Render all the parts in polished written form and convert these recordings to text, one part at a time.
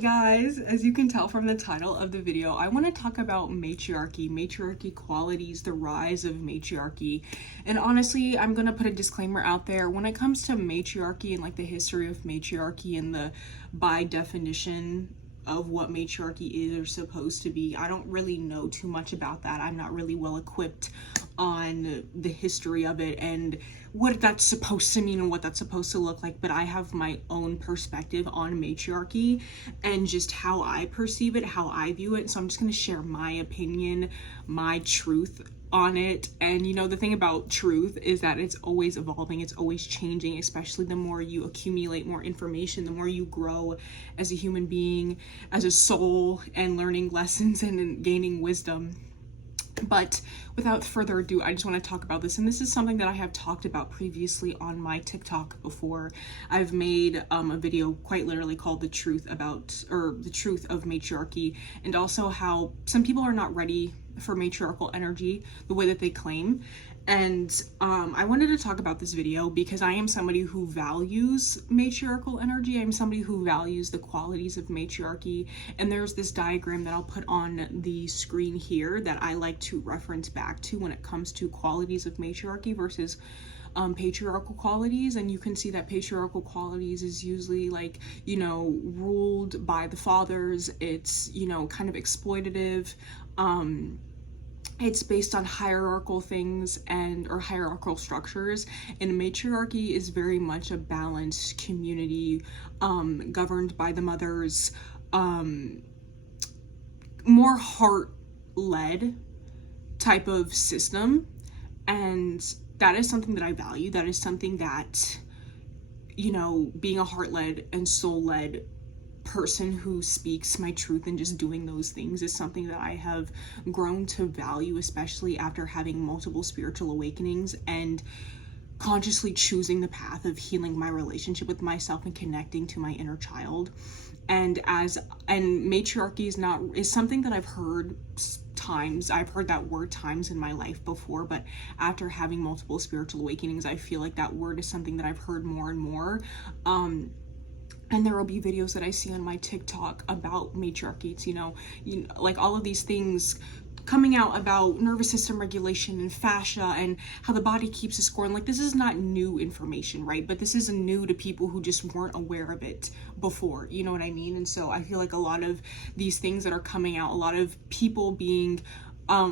guys, as you can tell from the title of the video, I want to talk about matriarchy qualities, the rise of matriarchy. And honestly, I'm going to put a disclaimer out there. When it comes to matriarchy and like the history of matriarchy and the by definition of what matriarchy is or supposed to be, I don't really know too much about that. I'm not really well equipped on the history of it and what that's supposed to mean and what that's supposed to look like, but I have my own perspective on matriarchy and just how I perceive it, how I view it. So I'm just going to share my opinion, my truth on it. And you know, the thing about truth is that it's always evolving, it's always changing, especially the more you accumulate more information, the more you grow as a human being, as a soul, and learning lessons and gaining wisdom. But without further ado, I just want to talk about this, and this is something that I have talked about previously on my TikTok before. I've made a video quite literally called the truth of matriarchy, and also how some people are not ready for matriarchal energy the way that they claim. And I wanted to talk about this video because I am somebody who values matriarchal energy. I'm somebody who values the qualities of matriarchy. And there's this diagram that I'll put on the screen here that I like to reference back to when it comes to qualities of matriarchy versus patriarchal qualities. And you can see that patriarchal qualities is usually like, you know, ruled by the fathers. It's, you know, kind of exploitative. It's based on hierarchical things or hierarchical structures, and matriarchy is very much a balanced community, governed by the mothers, more heart-led type of system. And that is something that I value. That is something that, you know, being a heart-led and soul-led person who speaks my truth and just doing those things is something that I have grown to value, especially after having multiple spiritual awakenings and consciously choosing the path of healing my relationship with myself and connecting to my inner child. And matriarchy is something that I've heard that word times in my life before, but after having multiple spiritual awakenings, I feel like that word is something that I've heard more and more. And there will be videos that I see on my TikTok about matriarchy. It's, you know, like all of these things coming out about nervous system regulation and fascia and how the body keeps a score. And like, this is not new information, right? But this is new to people who just weren't aware of it before, you know what I mean? And so I feel like a lot of these things that are coming out, a lot of people being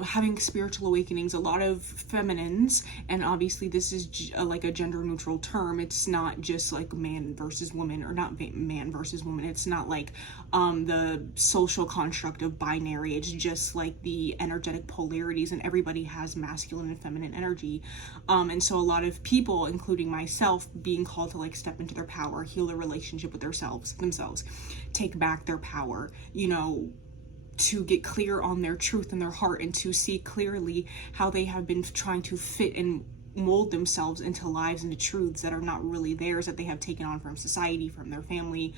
having spiritual awakenings, a lot of feminines, and obviously this is like a gender neutral term. It's not just like man versus woman, or not man versus woman. It's not like the social construct of binary. It's just like the energetic polarities, and everybody has masculine and feminine energy. And so a lot of people, including myself, being called to like step into their power, heal their relationship with themselves, take back their power, you know, to get clear on their truth and their heart, and to see clearly how they have been trying to fit and mold themselves into lives, into truths that are not really theirs, that they have taken on from society, from their family,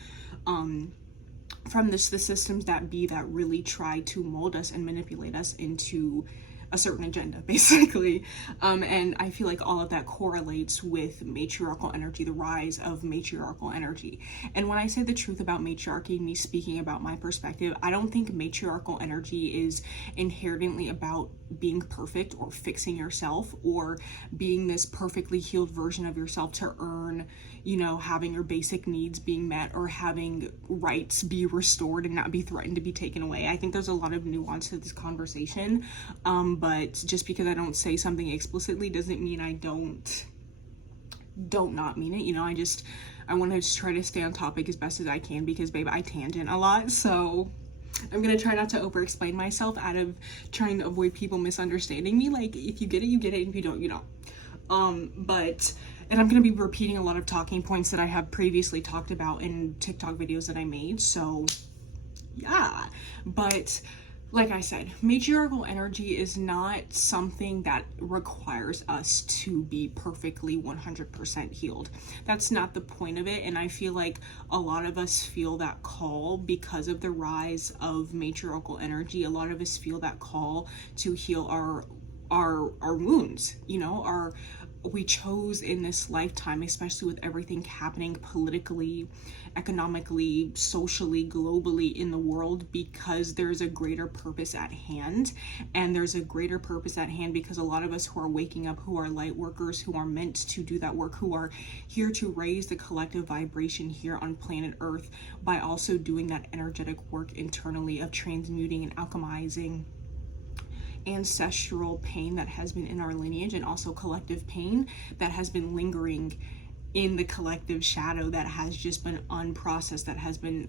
from the systems that really try to mold us and manipulate us into a certain agenda, basically. And I feel like all of that correlates with matriarchal energy, the rise of matriarchal energy. And when I say the truth about matriarchy, me speaking about my perspective, I don't think matriarchal energy is inherently about being perfect or fixing yourself or being this perfectly healed version of yourself to earn, you know, having your basic needs being met or having rights be restored and not be threatened to be taken away. I think there's a lot of nuance to this conversation, but just because I don't say something explicitly doesn't mean I don't not mean it. You know, I want to just try to stay on topic as best as I can, because babe, I tangent a lot, so I'm gonna try not to over explain myself out of trying to avoid people misunderstanding me. Like, if you get it, you get it, and if you don't, you don't. And I'm going to be repeating a lot of talking points that I have previously talked about in TikTok videos that I made. So yeah, but like I said, matriarchal energy is not something that requires us to be perfectly 100% healed. That's not the point of it. And I feel like a lot of us feel that call because of the rise of matriarchal energy. A lot of us feel that call to heal our wounds, you know, we chose in this lifetime, especially with everything happening politically, economically, socially, globally in the world, because there's a greater purpose at hand. And there's a greater purpose at hand because a lot of us who are waking up, who are light workers, who are meant to do that work, who are here to raise the collective vibration here on planet Earth by also doing that energetic work internally of transmuting and alchemizing ancestral pain that has been in our lineage, and also collective pain that has been lingering in the collective shadow, that has just been unprocessed, that has been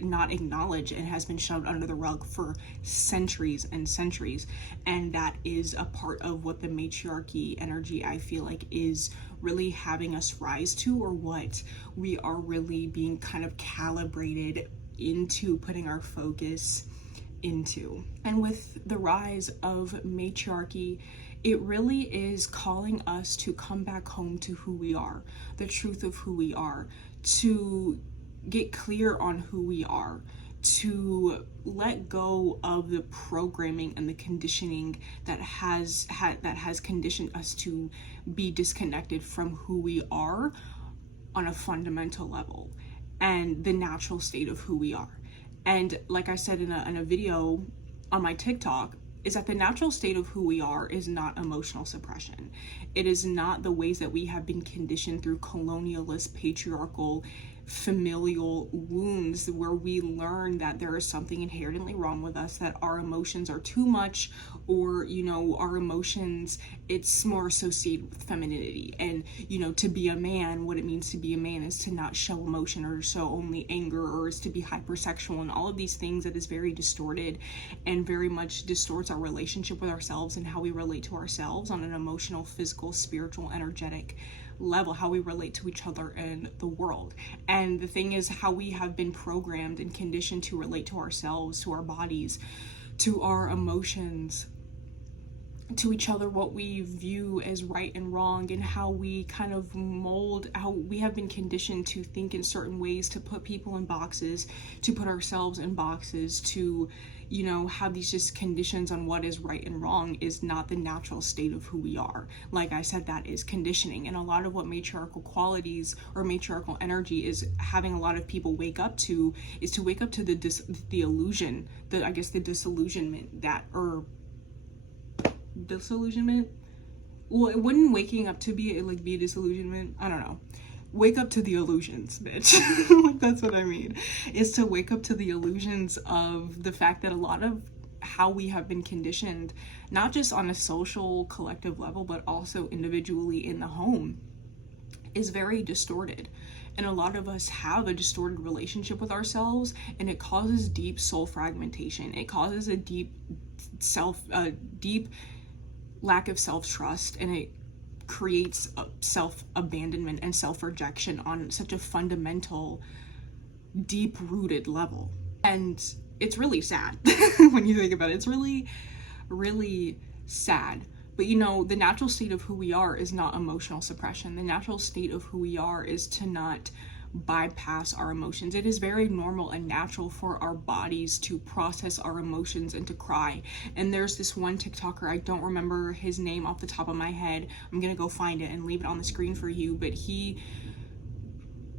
not acknowledged, and has been shoved under the rug for centuries and centuries. And that is a part of what the matriarchy energy, I feel like, is really having us rise to, or what we are really being kind of calibrated into putting our focus into. And with the rise of matriarchy, it really is calling us to come back home to who we are, the truth of who we are, to get clear on who we are, to let go of the programming and the conditioning that has conditioned us to be disconnected from who we are on a fundamental level and the natural state of who we are. And like I said in a video on my TikTok, is that the natural state of who we are is not emotional suppression. It is not the ways that we have been conditioned through colonialist, patriarchal, familial wounds, where we learn that there is something inherently wrong with us, that our emotions are too much, or, you know, our emotions, it's more associated with femininity. And, you know, to be a man, what it means to be a man is to not show emotion, or show only anger, or is to be hypersexual, and all of these things that is very distorted and very much distorts our relationship with ourselves and how we relate to ourselves on an emotional, physical, spiritual, energetic level, how we relate to each other and the world. And the thing is, how we have been programmed and conditioned to relate to ourselves, to our bodies, to our emotions, to each other, what we view as right and wrong, and how we kind of mold, how we have been conditioned to think in certain ways, to put people in boxes, to put ourselves in boxes, to, you know, have these just conditions on what is right and wrong, is not the natural state of who we are. Like I said, that is conditioning. And a lot of what matriarchal qualities or matriarchal energy is having a lot of people wake up to, is to wake up to the illusion, I guess the disillusionment that, or disillusionment, well, it wouldn't waking up to be a disillusionment, I don't know, wake up to the illusions, bitch. Like, that's what I mean, is to wake up to the illusions of the fact that a lot of how we have been conditioned, not just on a social collective level, but also individually in the home, is very distorted. And a lot of us have a distorted relationship with ourselves, and it causes deep soul fragmentation. It causes a deep lack of self-trust, and it creates self-abandonment and self-rejection on such a fundamental, deep-rooted level. And it's really sad when you think about it. It's really, really sad. But, you know, the natural state of who we are is not emotional suppression. The natural state of who we are is to not bypass our emotions. It is very normal and natural for our bodies to process our emotions and to cry. And there's this one TikToker, I don't remember his name off the top of my head, I'm gonna go find it and leave it on the screen for you, but he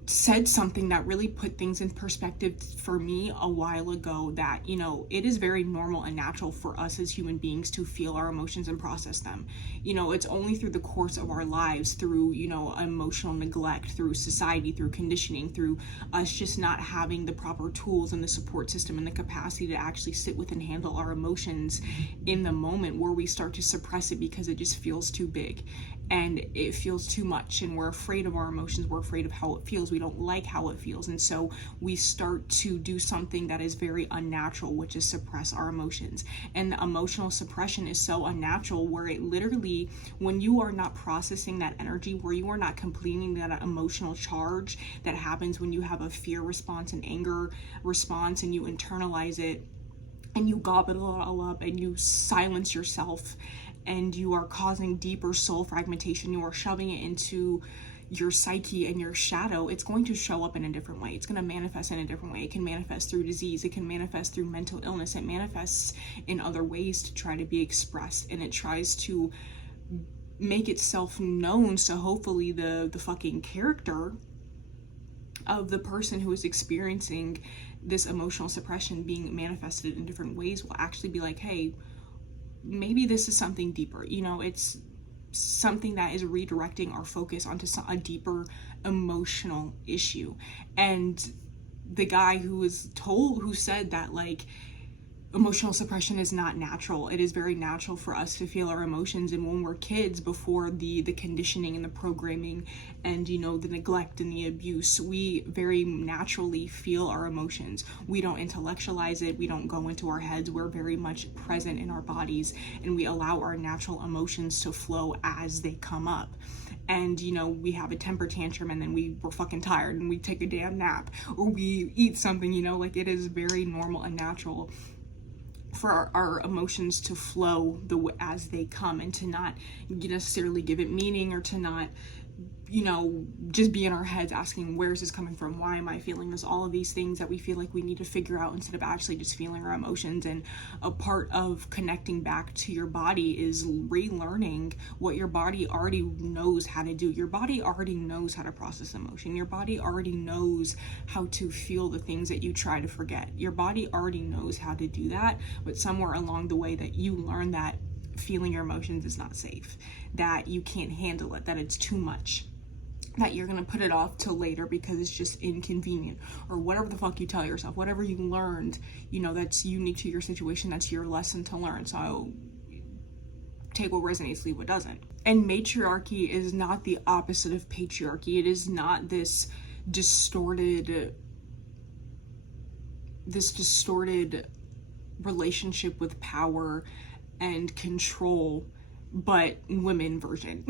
said something that really put things in perspective for me a while ago, that, you know, it is very normal and natural for us as human beings to feel our emotions and process them. You know, it's only through the course of our lives, through, you know, emotional neglect, through society, through conditioning, through us just not having the proper tools and the support system and the capacity to actually sit with and handle our emotions in the moment, where we start to suppress it because it just feels too big and it feels too much, and we're afraid of our emotions, we're afraid of how it feels, we don't like how it feels, and so we start to do something that is very unnatural, which is suppress our emotions. And the emotional suppression is so unnatural, where it literally, when you are not processing that energy, where you are not completing that emotional charge that happens when you have a fear response, an anger response, and you internalize it and you gob it all up and you silence yourself, and you are causing deeper soul fragmentation, you are shoving it into your psyche and your shadow, it's going to show up in a different way. It's going to manifest in a different way. It can manifest through disease. It can manifest through mental illness. It manifests in other ways to try to be expressed, and it tries to make itself known. So hopefully the fucking character of the person who is experiencing this emotional suppression being manifested in different ways will actually be like, hey, maybe this is something deeper. You know, it's something that is redirecting our focus onto a deeper emotional issue. And the guy who said that, like, emotional suppression is not natural. It is very natural for us to feel our emotions. And when we're kids, before the conditioning and the programming and, you know, the neglect and the abuse, we very naturally feel our emotions. We don't intellectualize it. We don't go into our heads. We're very much present in our bodies, and we allow our natural emotions to flow as they come up. And, you know, we have a temper tantrum, and then we're fucking tired and we take a damn nap, or we eat something, you know, like, it is very normal and natural for our emotions to flow as they come, and to not necessarily give it meaning, or to not, you know, just be in our heads asking, where is this coming from? Why am I feeling this? All of these things that we feel like we need to figure out instead of actually just feeling our emotions. And a part of connecting back to your body is relearning what your body already knows how to do. Your body already knows how to process emotion. Your body already knows how to feel the things that you try to forget. Your body already knows how to do that, but somewhere along the way that you learn that feeling your emotions is not safe, that you can't handle it, that it's too much, that you're gonna put it off till later because it's just inconvenient, or whatever the fuck you tell yourself, whatever you learned, you know, that's unique to your situation, that's your lesson to learn. So take what resonates, leave what doesn't. And matriarchy is not the opposite of patriarchy. It is not this distorted relationship with power and control, but women version.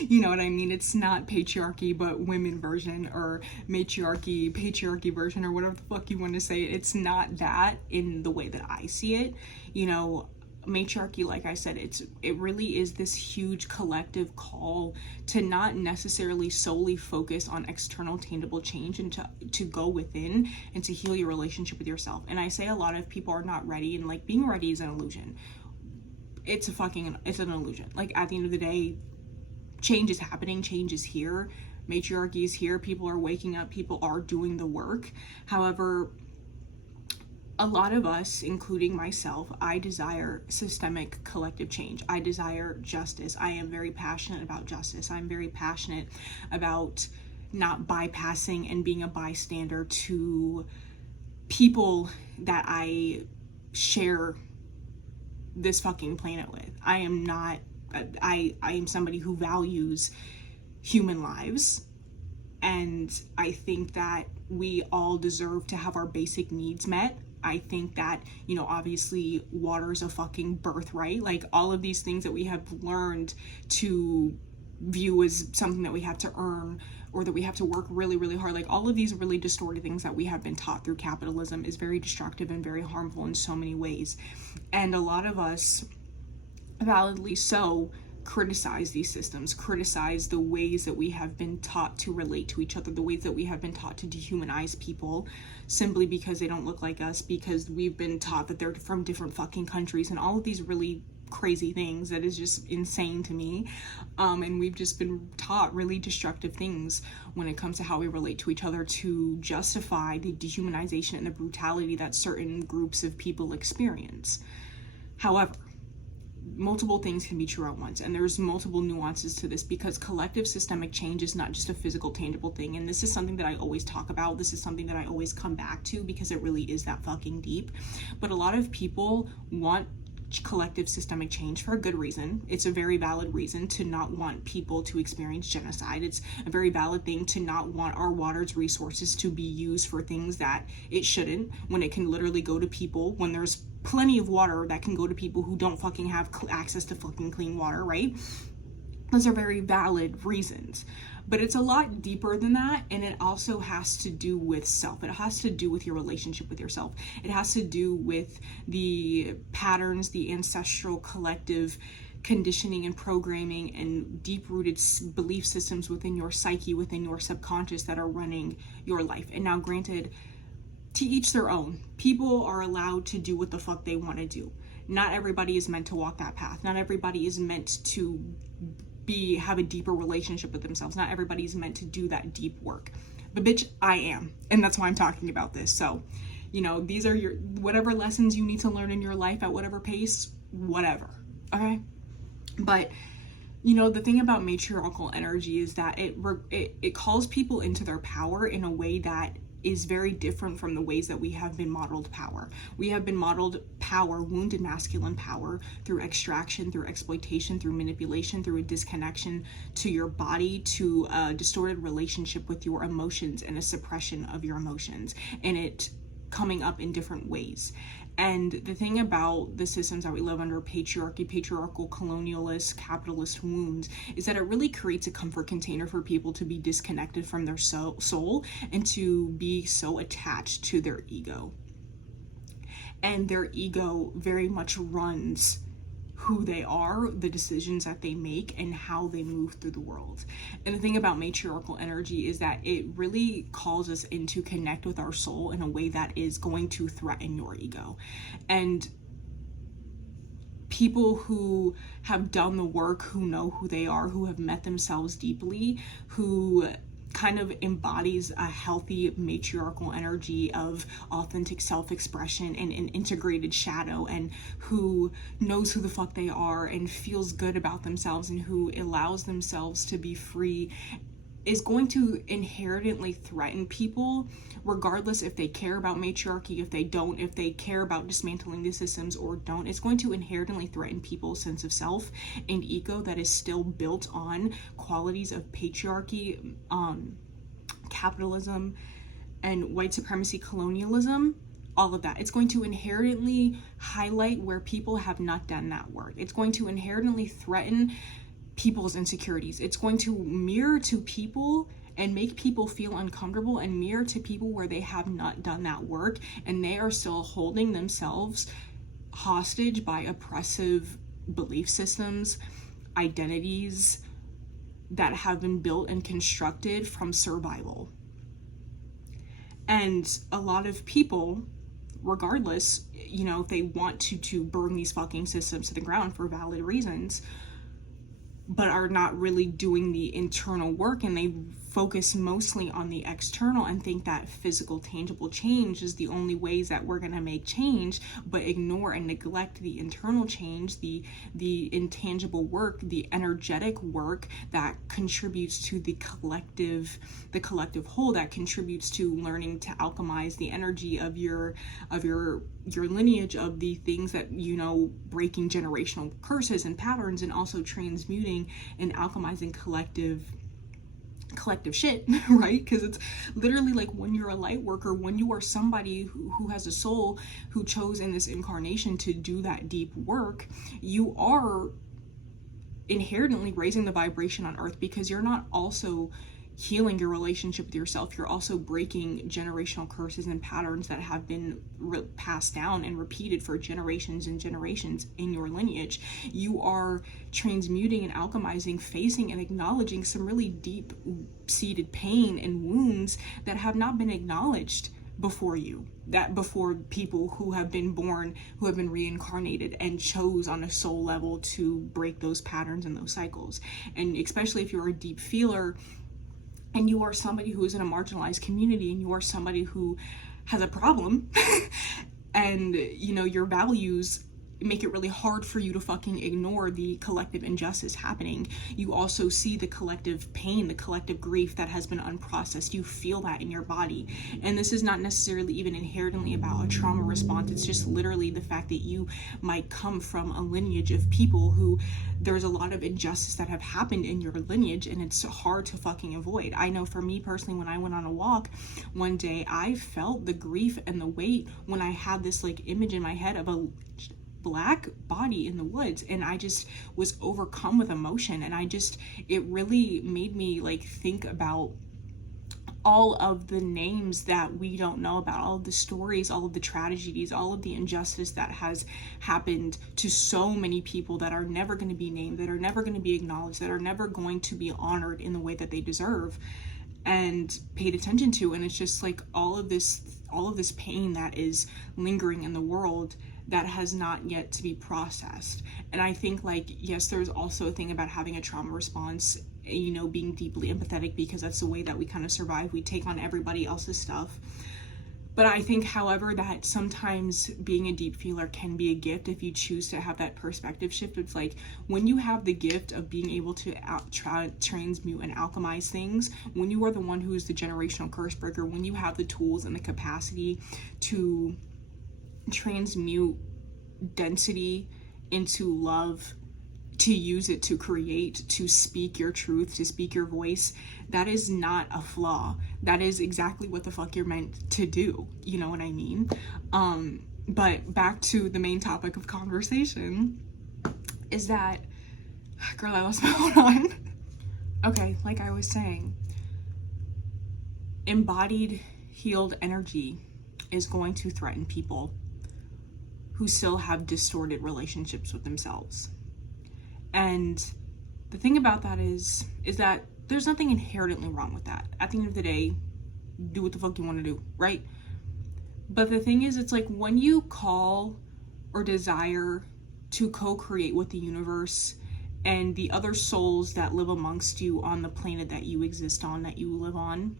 You know what I mean? It's not patriarchy, but women version, or matriarchy, patriarchy version, or whatever the fuck you want to say. It's not that in the way that I see it. You know, matriarchy, like I said, it really is this huge collective call to not necessarily solely focus on external tangible change, and to go within and to heal your relationship with yourself. And I say a lot of people are not ready, and like, being ready is an illusion. It's an illusion. Like, at the end of the day, change is happening, change is here, matriarchy is here, people are waking up, people are doing the work. However, a lot of us, including myself, I desire systemic collective change. I desire justice. I am very passionate about justice. I'm very passionate about not bypassing and being a bystander to people that I share this fucking planet with. I am somebody who values human lives, and I think that we all deserve to have our basic needs met. I think that, you know, obviously water is a fucking birthright. Like, all of these things that we have learned to view as something that we have to earn, or that we have to work really, really hard. Like, all of these really distorted things that we have been taught through capitalism is very destructive and very harmful in so many ways. And a lot of us, validly so, criticize these systems, criticize the ways that we have been taught to relate to each other, the ways that we have been taught to dehumanize people simply because they don't look like us, because we've been taught that they're from different fucking countries, and all of these really crazy things that is just insane to me. And we've just been taught really destructive things when it comes to how we relate to each other, to justify the dehumanization and the brutality that certain groups of people experience. However, multiple things can be true at once, and there's multiple nuances to this, because collective systemic change is not just a physical, tangible thing. And this is something that I always talk about. This is something that I always come back to, because it really is that fucking deep. But a lot of people want collective systemic change for a good reason. It's a very valid reason to not want people to experience genocide. It's a very valid thing to not want our water's resources to be used for things that it shouldn't, when it can literally go to people, when there's plenty of water that can go to people who don't fucking have access to fucking clean water, right? Those are very valid reasons. But it's a lot deeper than that, and it also has to do with self. It has to do with your relationship with yourself. It has to do with the patterns, the ancestral collective conditioning and programming and deep-rooted belief systems within your psyche, within your subconscious, that are running your life. And now, granted, to each their own. People are allowed to do what the fuck they want to do. not everybody is meant to walk that path. Not everybody is meant to have a deeper relationship with themselves. Not everybody's meant to do that deep work. But bitch, I am. And that's why I'm talking about this. So, you know, these are your, whatever lessons you need to learn in your life at whatever pace, whatever. Okay? But, you know, the thing about matriarchal energy is that it calls people into their power in a way that is very different from the ways that we have been modeled power. We have been modeled power, wounded masculine power, through extraction, through exploitation, through manipulation, through a disconnection to your body, to a distorted relationship with your emotions and a suppression of your emotions, and it coming up in different ways. And the thing about the systems that we live under, patriarchy, patriarchal, colonialist, capitalist wounds, is that it really creates a comfort container for people to be disconnected from their soul and to be so attached to their ego. And their ego very much runs who they are, the decisions that they make, and how they move through the world. And the thing about matriarchal energy is that it really calls us in to connect with our soul in a way that is going to threaten your ego. And people who have done the work, who know who they are, who have met themselves deeply, who kind of embodies a healthy matriarchal energy of authentic self-expression and an integrated shadow, and who knows who the fuck they are and feels good about themselves and who allows themselves to be free, is going to inherently threaten people, regardless if they care about matriarchy, if they don't, if they care about dismantling the systems or don't. It's going to inherently threaten people's sense of self and ego that is still built on qualities of patriarchy, capitalism, and white supremacy, colonialism, all of that. It's going to inherently highlight where people have not done that work. It's going to inherently threaten people's insecurities. It's going to mirror to people and make people feel uncomfortable, and mirror to people where they have not done that work and they are still holding themselves hostage by oppressive belief systems, identities that have been built and constructed from survival. And a lot of people, regardless, you know, if they want to burn these fucking systems to the ground for valid reasons, but are not really doing the internal work, and they focus mostly on the external and think that physical, tangible change is the only ways that we're going to make change, but ignore and neglect the internal change, the intangible work, the energetic work that contributes to the collective whole, that contributes to learning to alchemize the energy of your lineage, of the things that, you know, breaking generational curses and patterns, and also transmuting and alchemizing collective shit, right? Because it's literally like, when you're a light worker, when you are somebody who has a soul, who chose in this incarnation to do that deep work, you are inherently raising the vibration on earth, because you're not also healing your relationship with yourself, you're also breaking generational curses and patterns that have been passed down and repeated for generations and generations in your lineage. You are transmuting and alchemizing, facing and acknowledging some really deep seated pain and wounds that have not been acknowledged before you, that before people who have been born, who have been reincarnated and chose on a soul level to break those patterns and those cycles. And especially if you're a deep feeler, and you are somebody who is in a marginalized community, and you are somebody who has a problem and, you know, your values make it really hard for you to fucking ignore the collective injustice happening. You also see the collective pain, the collective grief that has been unprocessed. You feel that in your body. And this is not necessarily even inherently about a trauma response. It's just literally the fact that you might come from a lineage of people who there's a lot of injustice that have happened in your lineage, and it's hard to fucking avoid. I know for me personally, when I went on a walk one day, I felt the grief and the weight when I had this like image in my head of a black body in the woods, and I just was overcome with emotion, and it really made me like think about all of the names that we don't know about, all of the stories, all of the tragedies, all of the injustice that has happened to so many people that are never going to be named, that are never going to be acknowledged, that are never going to be honored in the way that they deserve and paid attention to. And it's just like all of this all of this pain that is lingering in the world that has not yet to be processed. And I think, like, yes, there's also a thing about having a trauma response, you know, being deeply empathetic, because that's the way that we kind of survive. We take on everybody else's stuff. But I think, however, that sometimes being a deep feeler can be a gift if you choose to have that perspective shift. It's like when you have the gift of being able to transmute and alchemize things, when you are the one who is the generational curse breaker, when you have the tools and the capacity to transmute density into love, to use it to create, to speak your truth, to speak your voice, that is not a flaw. That is exactly what the fuck you're meant to do. You know what I mean? But back to the main topic of conversation is that, girl, I lost my hold on. Okay, like I was saying, embodied, healed energy is going to threaten people who still have distorted relationships with themselves. And the thing about that is that there's nothing inherently wrong with that. At the end of the day, do what the fuck you want to do, right? But the thing is, it's like when you call or desire to co-create with the universe and the other souls that live amongst you on the planet that you exist on, that you live on,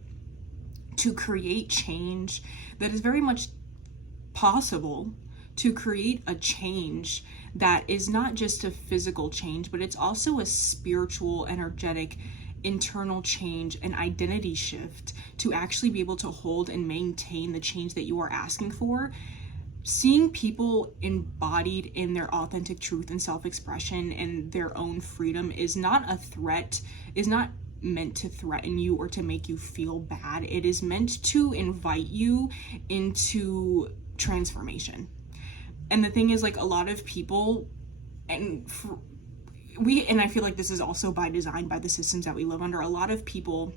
to create change that is very much possible, to create a change that is not just a physical change, but it's also a spiritual, energetic, internal change, an identity shift, to actually be able to hold and maintain the change that you are asking for. Seeing people embodied in their authentic truth and self-expression and their own freedom is not a threat, is not meant to threaten you or to make you feel bad. It is meant to invite you into transformation. And the thing is, like, a lot of people, and I feel like this is also by design, by the systems that we live under, a lot of people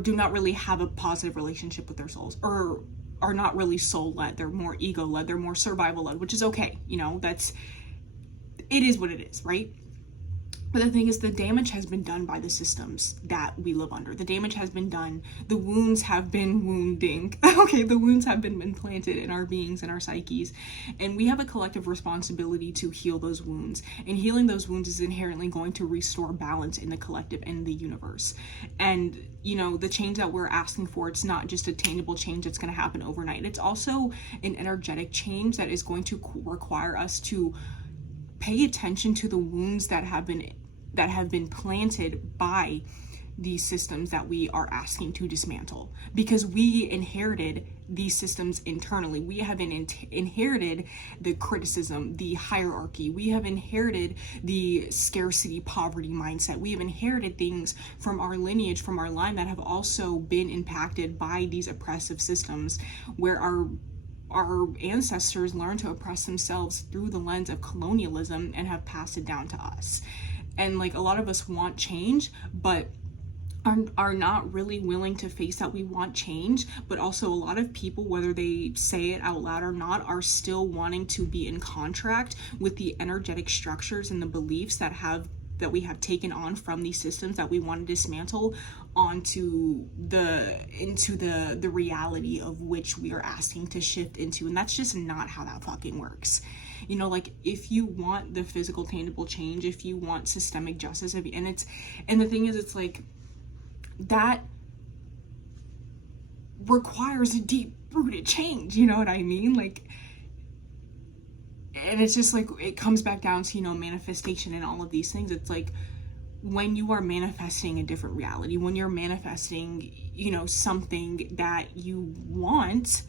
do not really have a positive relationship with their souls, or are not really soul-led. They're more ego-led, they're more survival-led, which is okay, you know, it is what it is, right? But the thing is, the damage has been done by the systems that we live under. The damage has been done. The wounds have been wounding. Okay, the wounds have been implanted in our beings and our psyches. And we have a collective responsibility to heal those wounds. And healing those wounds is inherently going to restore balance in the collective and the universe. And, you know, the change that we're asking for, it's not just a tangible change that's going to happen overnight. It's also an energetic change that is going to require us to pay attention to the wounds that have been planted by these systems that we are asking to dismantle, because we inherited these systems internally. We have inherited the criticism, the hierarchy. We have inherited the scarcity, poverty mindset. We have inherited things from our lineage, from our line, that have also been impacted by these oppressive systems, where our ancestors learned to oppress themselves through the lens of colonialism and have passed it down to us. And like, a lot of us want change, but are not really willing to face that we want change. But also, a lot of people, whether they say it out loud or not, are still wanting to be in contract with the energetic structures and the beliefs that we have taken on from these systems that we want to dismantle into the reality of which we are asking to shift into. And that's just not how that fucking works. You know, like, if you want the physical, tangible change, if you want systemic justice, and the thing is, it's like, that requires a deep rooted change, you know what I mean? Like, and it's just like, it comes back down to, you know, manifestation and all of these things. It's like, when you are manifesting a different reality, when you're manifesting, you know, something that you want,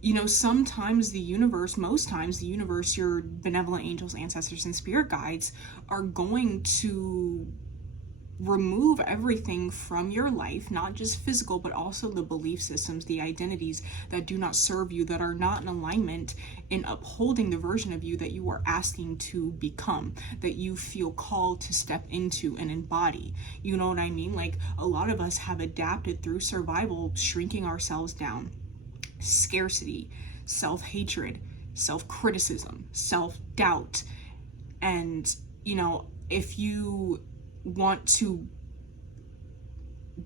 you know, sometimes the universe, most times the universe, your benevolent angels, ancestors, and spirit guides are going to remove everything from your life, not just physical, but also the belief systems, the identities that do not serve you, that are not in alignment in upholding the version of you that you are asking to become, that you feel called to step into and embody. You know what I mean? Like, a lot of us have adapted through survival, shrinking ourselves down. Scarcity, self-hatred, self-criticism, self-doubt. And, you know, if you want to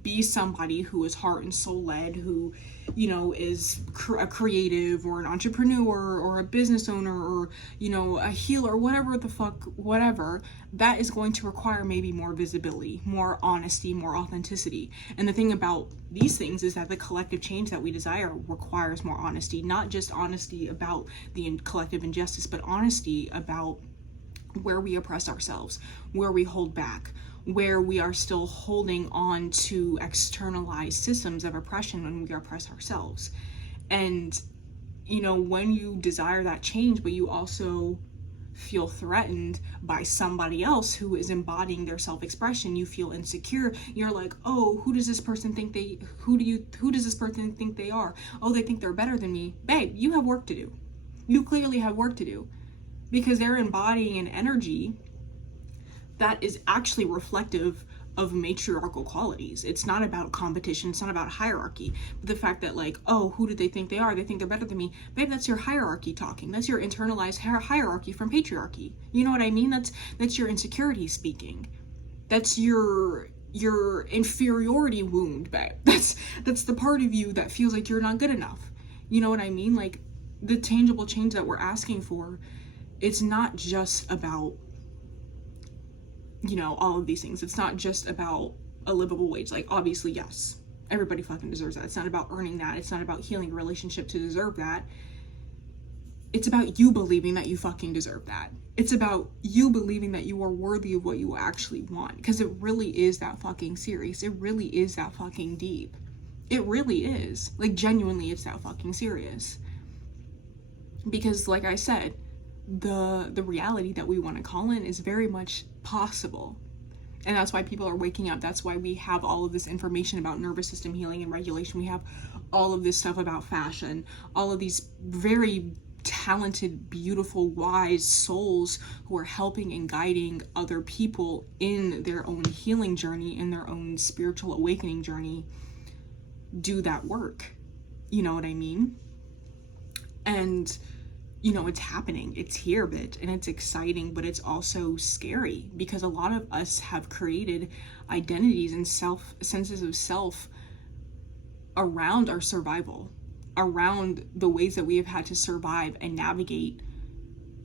be somebody who is heart and soul led, who, you know, is a creative or an entrepreneur or a business owner or, you know, a healer, whatever the fuck, whatever, that is going to require maybe more visibility, more honesty, more authenticity. And the thing about these things is that the collective change that we desire requires more honesty, not just honesty about the collective injustice, but honesty about where we oppress ourselves, where we hold back, where we are still holding on to externalized systems of oppression when we oppress ourselves. And, you know, when you desire that change, but you also feel threatened by somebody else who is embodying their self-expression, you feel insecure. You're like, oh, who does this person think they are? Oh, they think they're better than me. Babe, you have work to do. You clearly have work to do, because they're embodying an energy that is actually reflective of matriarchal qualities. It's not about competition, it's not about hierarchy. But the fact that, like, oh, who do they think they are? They think they're better than me. Babe, that's your hierarchy talking. That's your internalized hierarchy from patriarchy. You know what I mean? That's your insecurity speaking. That's your inferiority wound, babe. That's the part of you that feels like you're not good enough. You know what I mean? Like, the tangible change that we're asking for, it's not just about, you know, all of these things. It's not just about a livable wage. Like, obviously, yes, everybody fucking deserves that. It's not about earning that. It's not about healing a relationship to deserve that. It's about you believing that you fucking deserve that. It's about you believing that you are worthy of what you actually want. Because it really is that fucking serious. It really is that fucking deep. It really is. Like, genuinely, it's that fucking serious. Because, like I said, the reality that we want to call in is very much possible. And that's why people are waking up. That's why we have all of this information about nervous system healing and regulation. We have all of this stuff about fashion, all of these very talented, beautiful, wise souls who are helping and guiding other people in their own healing journey, in their own spiritual awakening journey, do that work. You know what I mean? And, you know, it's happening. It's here, bitch. And it's exciting, but it's also scary, because a lot of us have created identities and senses of self around our survival, around the ways that we have had to survive and navigate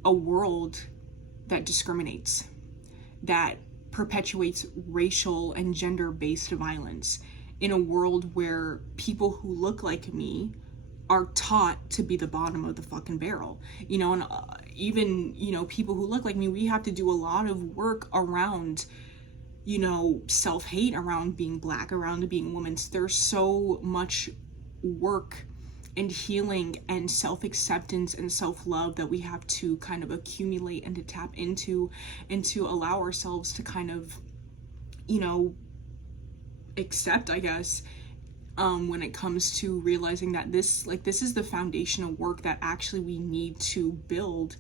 a world that discriminates, that perpetuates racial and gender-based violence, in a world where people who look like me are taught to be the bottom of the fucking barrel, you know. And even, you know, people who look like me, we have to do a lot of work around, you know, self-hate, around being Black, around being a woman. There's so much work and healing and self-acceptance and self-love that we have to kind of accumulate and to tap into, and to allow ourselves to kind of, you know, accept, I guess, when it comes to realizing that this is the foundational work that actually we need to build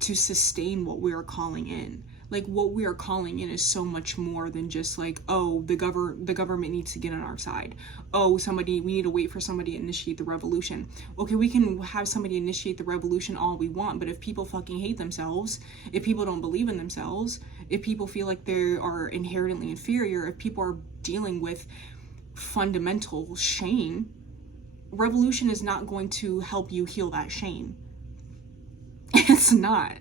to sustain what we are calling in. Like, what we are calling in is so much more than just like, oh, the government needs to get on our side. Oh, we need to wait for somebody to initiate the revolution. Okay, we can have somebody initiate the revolution all we want, but if people fucking hate themselves, if people don't believe in themselves, if people feel like they are inherently inferior, if people are dealing with fundamental shame, revolution is not going to help you heal that shame. It's not.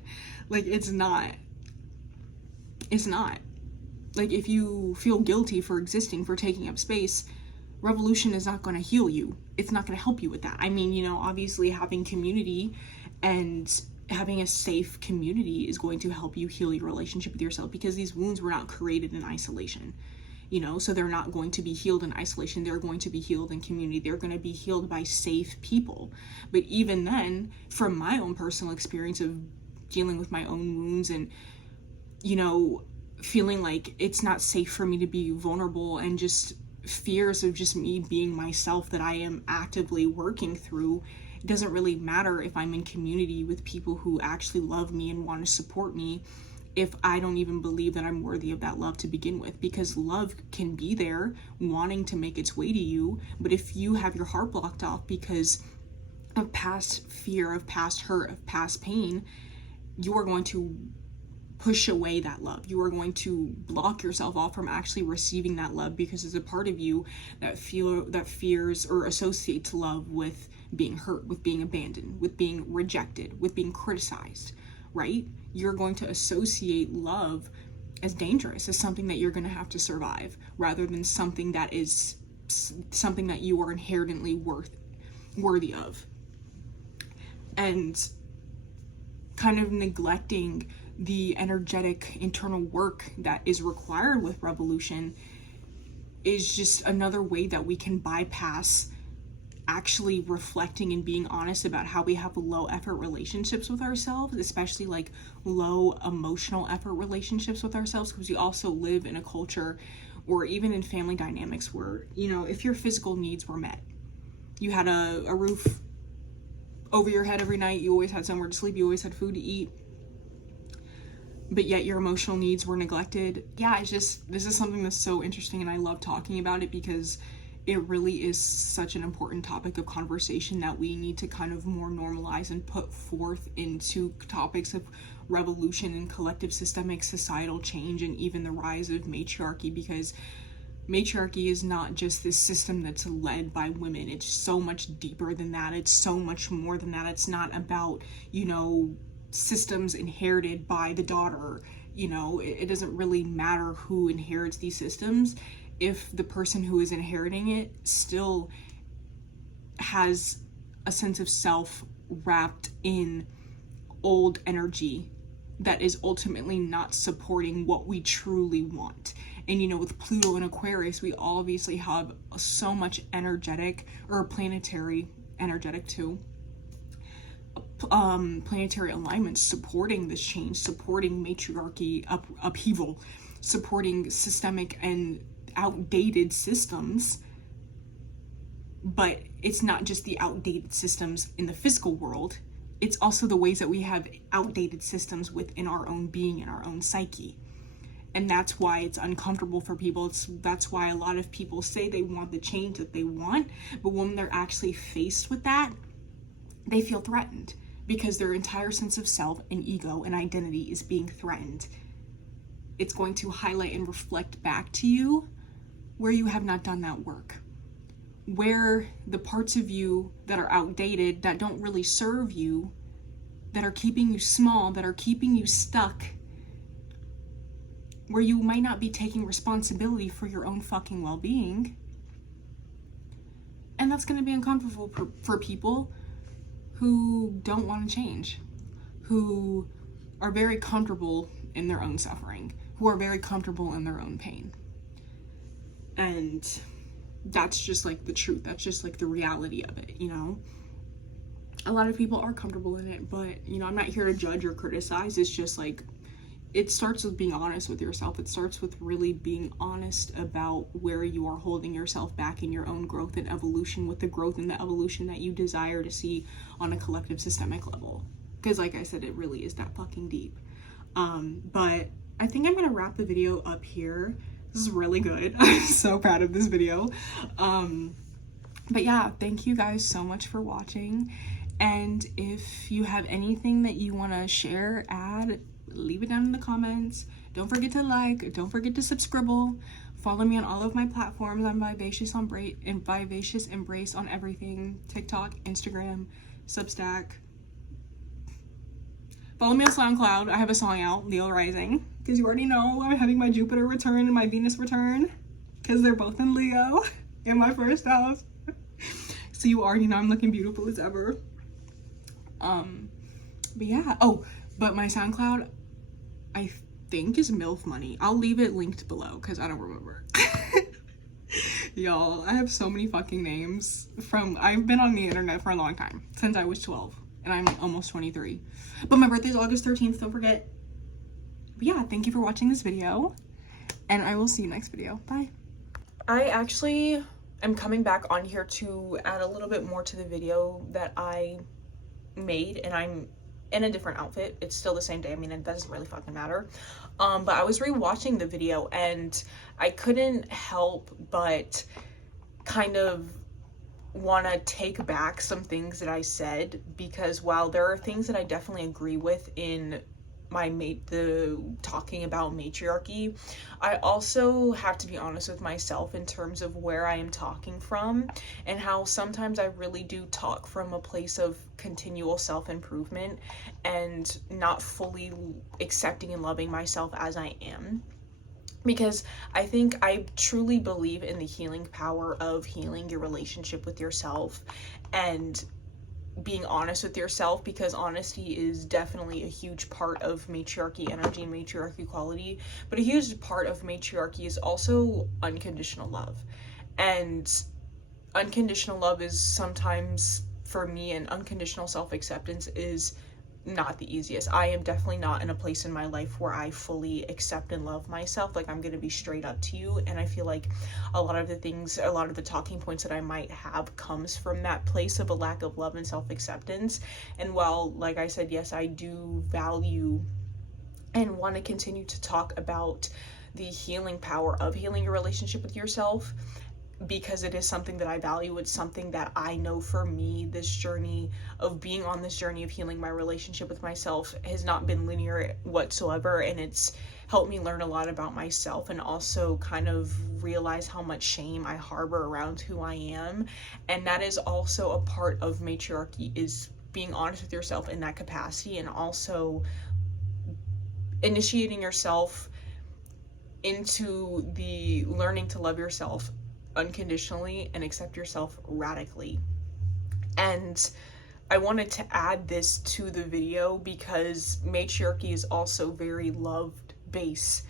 Like, it's not. Like, if you feel guilty for existing, for taking up space, revolution is not going to heal you. It's not going to help you with that. I mean, you know, obviously having community and having a safe community is going to help you heal your relationship with yourself, because these wounds were not created in isolation. You know, so they're not going to be healed in isolation. They're going to be healed in community. They're going to be healed by safe people. But even then, from my own personal experience of dealing with my own wounds and, you know, feeling like it's not safe for me to be vulnerable, and just fears of just me being myself that I am actively working through, it doesn't really matter if I'm in community with people who actually love me and want to support me, if I don't even believe that I'm worthy of that love to begin with. Because love can be there wanting to make its way to you, but if you have your heart blocked off because of past fear, of past hurt, of past pain, you are going to push away that love. You are going to block yourself off from actually receiving that love, because there's a part of you that fears or associates love with being hurt, with being abandoned, with being rejected, with being criticized, right? You're going to associate love as dangerous, as something that you're going to have to survive, rather than something that is something that you are inherently worthy of. And kind of neglecting the energetic internal work that is required with revolution is just another way that we can bypass actually reflecting and being honest about how we have low effort relationships with ourselves, especially like low emotional effort relationships with ourselves, because we also live in a culture or even in family dynamics where, you know, if your physical needs were met, you had a roof over your head every night, you always had somewhere to sleep, you always had food to eat, but yet your emotional needs were neglected. Yeah, it's just, this is something that's so interesting, and I love talking about it because it really is such an important topic of conversation that we need to kind of more normalize and put forth into topics of revolution and collective systemic societal change, and even the rise of matriarchy, because matriarchy is not just this system that's led by women. It's so much deeper than that. It's so much more than that. It's not about, you know, systems inherited by the daughter. You know, it doesn't really matter who inherits these systems if the person who is inheriting it still has a sense of self wrapped in old energy that is ultimately not supporting what we truly want. And, you know, with Pluto and Aquarius, we obviously have so much energetic, or planetary energetic too, planetary alignments supporting this change, supporting matriarchy upheaval, supporting systemic and outdated systems. But it's not just the outdated systems in the physical world, it's also the ways that we have outdated systems within our own being and our own psyche. And that's why it's uncomfortable for people. That's why a lot of people say they want the change that they want, but when they're actually faced with that, they feel threatened, because their entire sense of self and ego and identity is being threatened. It's going to highlight and reflect back to you where you have not done that work, where the parts of you that are outdated, that don't really serve you, that are keeping you small, that are keeping you stuck, where you might not be taking responsibility for your own fucking well-being. And that's going to be uncomfortable for people who don't want to change, who are very comfortable in their own suffering, who are very comfortable in their own pain. And that's just like the truth. That's just like the reality of it, you know? A lot of people are comfortable in it, but, you know, I'm not here to judge or criticize. It's just like, it starts with being honest with yourself. It starts with really being honest about where you are holding yourself back in your own growth and evolution, with the growth and the evolution that you desire to see on a collective systemic level. Because like I said, it really is that fucking deep. But I think I'm gonna wrap the video up here. This is really good. I'm so proud of this video. But yeah, thank you guys so much for watching. And if you have anything that you want to share, add, leave it down in the comments. Don't forget to like, don't forget to subscribe. Follow me on all of my platforms. I'm Vivacious Embrace on everything: TikTok, Instagram, Substack. Follow me on SoundCloud. I have a song out, Leo Rising, because you already know I'm having my Jupiter return and my Venus return, because they're both in Leo in my first house. So you already know I'm looking beautiful as ever. But yeah, but my SoundCloud, I think, is MILF Money. I'll leave it linked below because I don't remember. Y'all, I have so many fucking names I've been on the internet for a long time, since I was 12, and I'm almost 23. But my birthday's August 13th, don't forget. But yeah, thank you for watching this video, and I will see you next video. Bye. I actually am coming back on here to add a little bit more to the video that I made, and I'm in a different outfit. It's still the same day. I mean, it doesn't really fucking matter. But I was rewatching the video and I couldn't help but kind of want to take back some things that I said, because while there are things that I definitely agree with in the talking about matriarchy, I also have to be honest with myself in terms of where I am talking from, and how sometimes I really do talk from a place of continual self-improvement and not fully accepting and loving myself as I am. Because I truly believe in the healing power of healing your relationship with yourself and being honest with yourself, because honesty is definitely a huge part of matriarchy energy and matriarchy quality. But a huge part of matriarchy is also unconditional love. And unconditional love is sometimes, for me, and unconditional self-acceptance is not the easiest. I am definitely not in a place in my life where I fully accept and love myself. Like, I'm gonna be straight up to you, and I feel like a lot of the talking points that I might have comes from that place of a lack of love and self-acceptance. And while, like I said, yes, I do value and want to continue to talk about the healing power of healing your relationship with yourself, because it is something that I value. It's something that I know for me, this journey of being on this journey of healing my relationship with myself has not been linear whatsoever, and it's helped me learn a lot about myself and also kind of realize how much shame I harbor around who I am. And that is also a part of matriarchy, is being honest with yourself in that capacity, and also initiating yourself into the learning to love yourself unconditionally and accept yourself radically. And I wanted to add this to the video because matriarchy is also very loved based,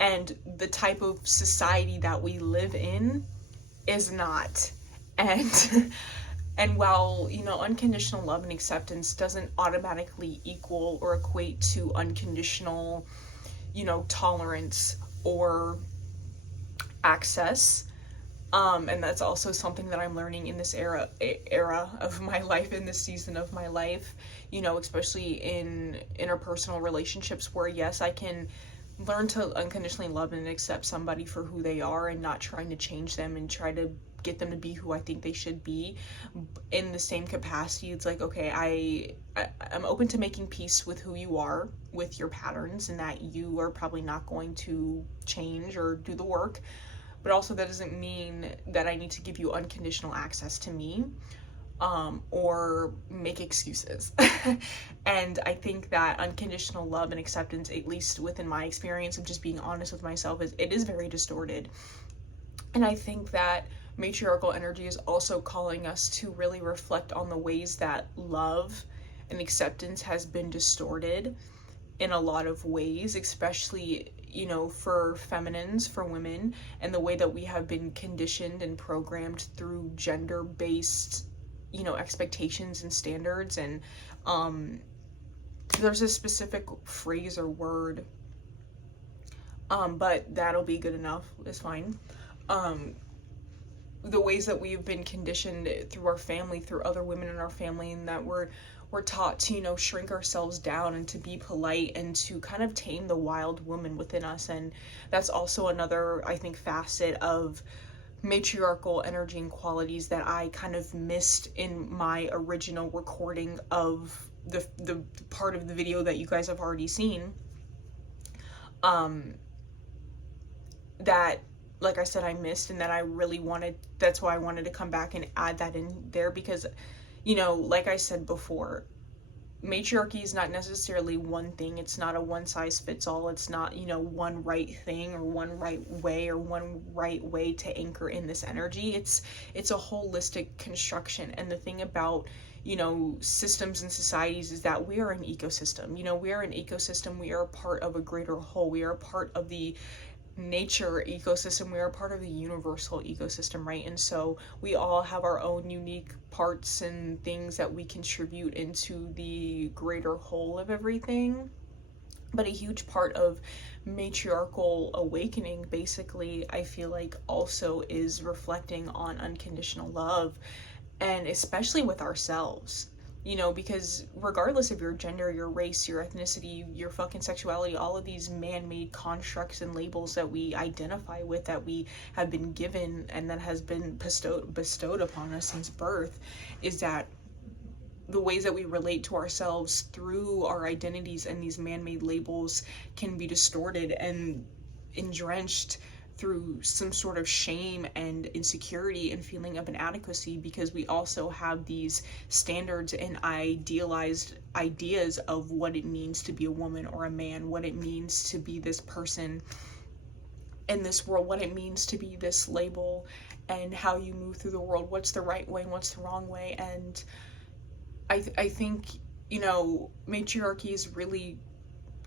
and the type of society that we live in is not. And and while, you know, unconditional love and acceptance doesn't automatically equal or equate to unconditional, you know, tolerance or access, and that's also something that I'm learning in this era of my life, in this season of my life, you know, especially in interpersonal relationships, where yes, I can learn to unconditionally love and accept somebody for who they are and not trying to change them and try to get them to be who I think they should be. In the same capacity, it's like, okay, I'm open to making peace with who you are, with your patterns, and that you are probably not going to change or do the work. But also, that doesn't mean that I need to give you unconditional access to me, or make excuses. And I think that unconditional love and acceptance, at least within my experience of just being honest with myself, it is very distorted. And I think that matriarchal energy is also calling us to really reflect on the ways that love and acceptance has been distorted in a lot of ways, especially, you know, for feminines, for women, and the way that we have been conditioned and programmed through gender-based, you know, expectations and standards. And there's a specific phrase or word, but that'll be good enough, it's fine. The ways that we've been conditioned through our family, through other women in our family, and that we're taught to, you know, shrink ourselves down and to be polite and to kind of tame the wild woman within us. And that's also another, I think, facet of matriarchal energy and qualities that I kind of missed in my original recording of the part of the video that you guys have already seen. That, like I said, I missed, and that I really wanted, that's why I wanted to come back and add that in there, because, you know, like I said before, matriarchy is not necessarily one thing. It's not a one size fits all. It's not, you know, one right thing or one right way or one right way to anchor in this energy. It's a holistic construction. And the thing about, you know, systems and societies is that we are an ecosystem. You know, we are an ecosystem. We are a part of a greater whole. We are a part of the nature ecosystem. We are part of the universal ecosystem, right? And so we all have our own unique parts and things that we contribute into the greater whole of everything. But a huge part of matriarchal awakening, basically, I feel like also is reflecting on unconditional love, and especially with ourselves. You know, because regardless of your gender, your race, your ethnicity, your fucking sexuality, all of these man-made constructs and labels that we identify with, that we have been given and that has been bestowed upon us since birth, is that the ways that we relate to ourselves through our identities and these man-made labels can be distorted and drenched through some sort of shame and insecurity and feeling of inadequacy, because we also have these standards and idealized ideas of what it means to be a woman or a man, what it means to be this person in this world, what it means to be this label, and how you move through the world, what's the right way and what's the wrong way. And I think, you know, matriarchy is really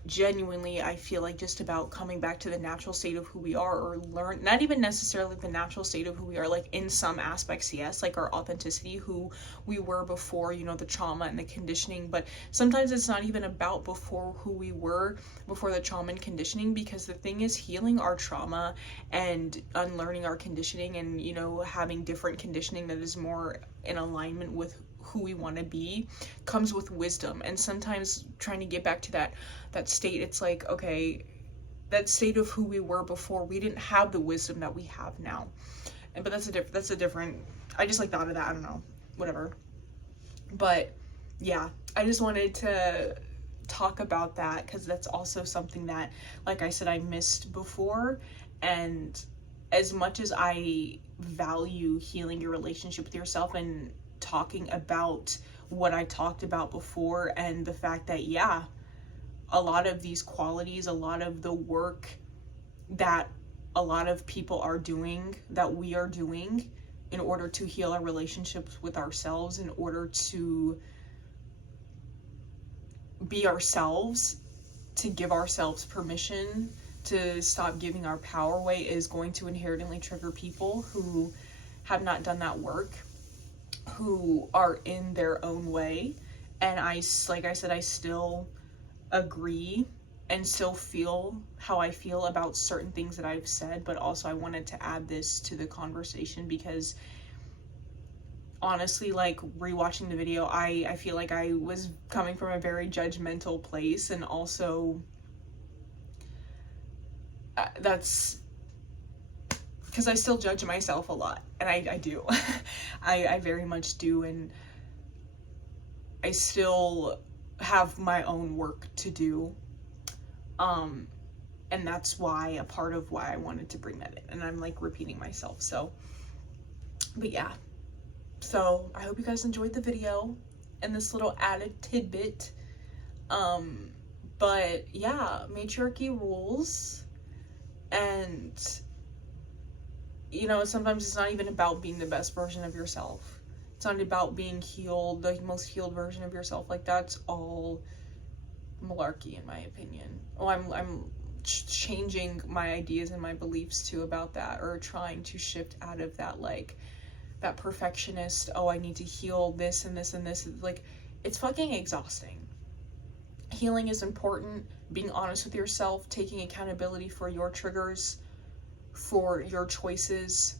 genuinely, I feel like, just about coming back to the natural state of who we are, or learn, not even necessarily the natural state of who we are, like in some aspects, yes, like our authenticity, who we were before, you know, the trauma and the conditioning. But sometimes it's not even about before who we were before the trauma and conditioning, because the thing is, healing our trauma and unlearning our conditioning, and, you know, having different conditioning that is more in alignment with who we want to be, comes with wisdom. And sometimes trying to get back to that state, it's like, okay, that state of who we were before, we didn't have the wisdom that we have now. And but that's a different, I just like thought of that, I don't know, whatever. But yeah, I just wanted to talk about that, because that's also something that, like I said, I missed before. And as much as I value healing your relationship with yourself and talking about what I talked about before, and the fact that, yeah, a lot of these qualities, a lot of the work that a lot of people are doing, that we are doing in order to heal our relationships with ourselves, in order to be ourselves, to give ourselves permission to stop giving our power away, is going to inherently trigger people who have not done that work, who are in their own way. And like I said, I still agree and still feel how I feel about certain things that I've said, but also I wanted to add this to the conversation, because honestly, like, rewatching the video, I feel like I was coming from a very judgmental place, and also that's because I still judge myself a lot, and I do. I very much do, and I still have my own work to do. And that's why, a part of why I wanted to bring that in, and I'm like repeating myself. So, but yeah, so I hope you guys enjoyed the video and this little added tidbit. But yeah, matriarchy rules. And, you know, sometimes it's not even about being the best version of yourself. It's not about being healed, the most healed version of yourself. Like, that's all malarkey, in my opinion. Oh, I'm changing my ideas and my beliefs too about that, or trying to shift out of that, like, that perfectionist, oh, I need to heal this and this and this. Like, it's fucking exhausting. Healing is important. Being honest with yourself, taking accountability for your triggers, for your choices,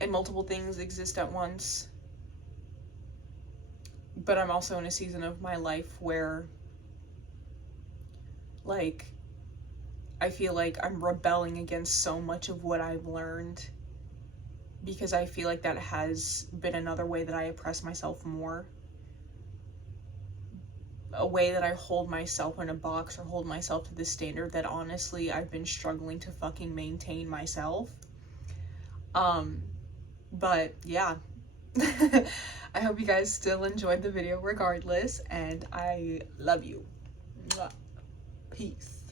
and multiple things exist at once. But I'm also in a season of my life where, like, I feel like I'm rebelling against so much of what I've learned, because I feel like that has been another way that I oppress myself more. A way that I hold myself in a box, or hold myself to the standard that honestly I've been struggling to fucking maintain myself. But yeah. I hope you guys still enjoyed the video regardless, and I love you. Peace.